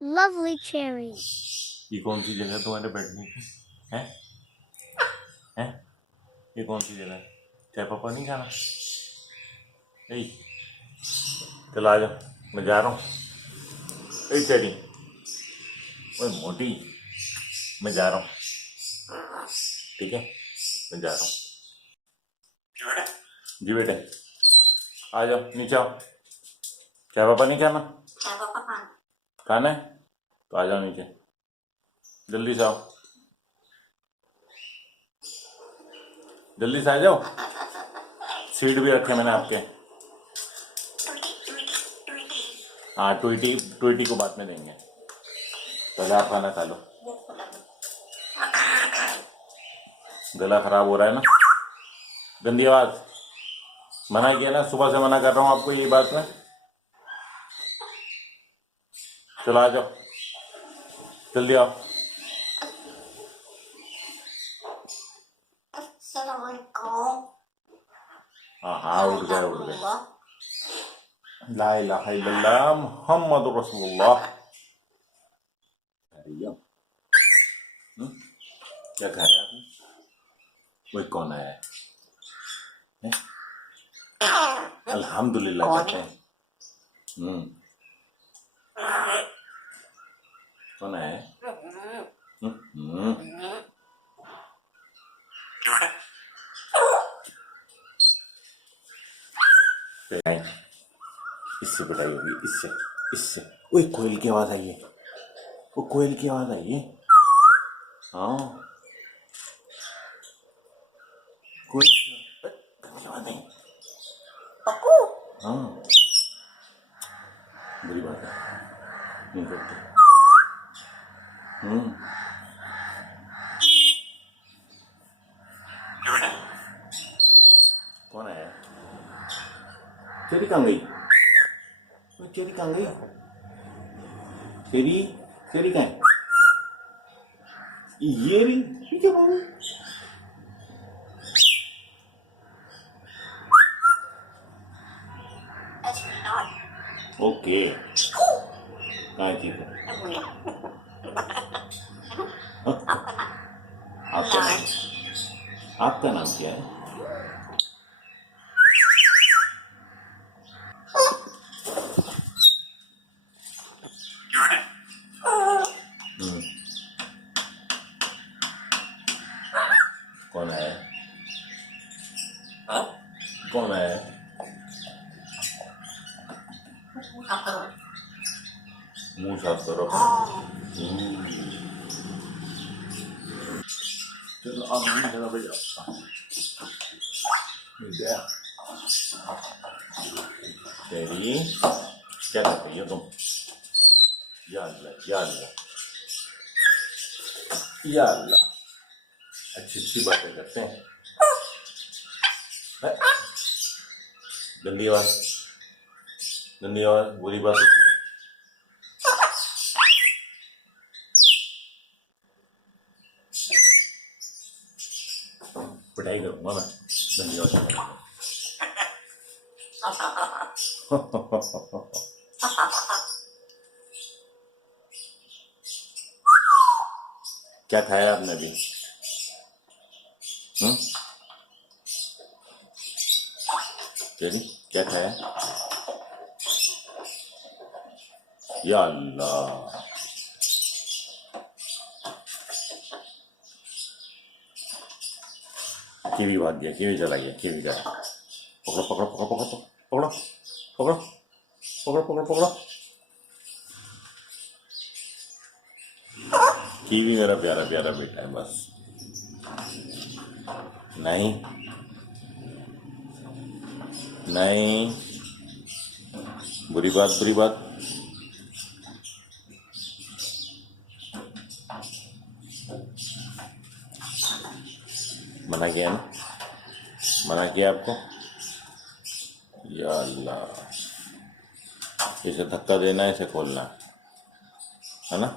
lovely cherry. ये कौन सी जगह तुम्हारे बैठने की है? हैं? ये कौन सी जगह है? चाय पापा नहीं खाना? ए, चल आ जा, मैं जा रहा हूँ। ए चेरी, ओए मोटी, मैं जा रहा हूँ, ठीक है, मैं जा रहा हूँ। जी बेटे, आ जाओ, नीचे आओ। चाय पापा नहीं खाना? खाना है तो आ जाओ नीचे, जल्दी से आओ, जल्दी से आ जाओ। सीट भी रखे मैंने आपके। हाँ, ट्वीटी ट्वीटी को बाद में देंगे, पहले आप खाना खा लो। गला खराब हो रहा है ना, गंदी आवाज। मना किया ना, सुबह से मना कर रहा हूँ आपको ये बात में। चलो आ जाओ, जल्दी आओ। हाँ हाँ, उठ गए उठ गए। ला इलाहा इल्लल्लाह मुहम्मद रसूलुल्लाह। क्या खाया आपने? वही कौन आया है? अल्हम्दुलिल्लाह कहते हैं। कौन आया है? इससे पिटाई होगी, इससे इससे। ओए कोयल की आवाज आई है, वो कोयल की आवाज आई है। हाँ, कोयल की आवाज नहीं। हाँ, बुरी बात है, नहीं करते। कौन आया? चेरी कहाँ गई? चेरी कहाँ गई? चेरी, चेरी कहाँ है? ये रही, ये क्या बाबू? ओके, कहाँ थी तो? आपका नाम क्या है? कौन है? कौन है? मुंह साफ करो। चलो अब नहीं चलो भैया, गया। तेरी क्या कर रही हो तुम? या अल्लाह, या अल्लाह, या अल्लाह, अच्छी अच्छी बातें करते हैं। गंदी आवाज, गंदी आवाज, बुरी बात होती है। पिटाई करूंगा मैं, गंदी आवाज। क्या खाया आपने अभी? चलिए, क्या खाया? या अल्लाह, कीवी भाग गया, कीवी चला गया, कीवी चला। पकड़ो पकड़ो पकड़ो पकड़ो पकड़ो पकड़ो पकड़ो पकड़ो पकड़ो। कीवी मेरा प्यारा प्यारा बेटा है, बस। नहीं नहीं, बुरी बात, बुरी बात। मना किया ना, मना किया आपको। या अल्लाह, इसे धक्का देना है, इसे खोलना है ना?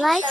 Like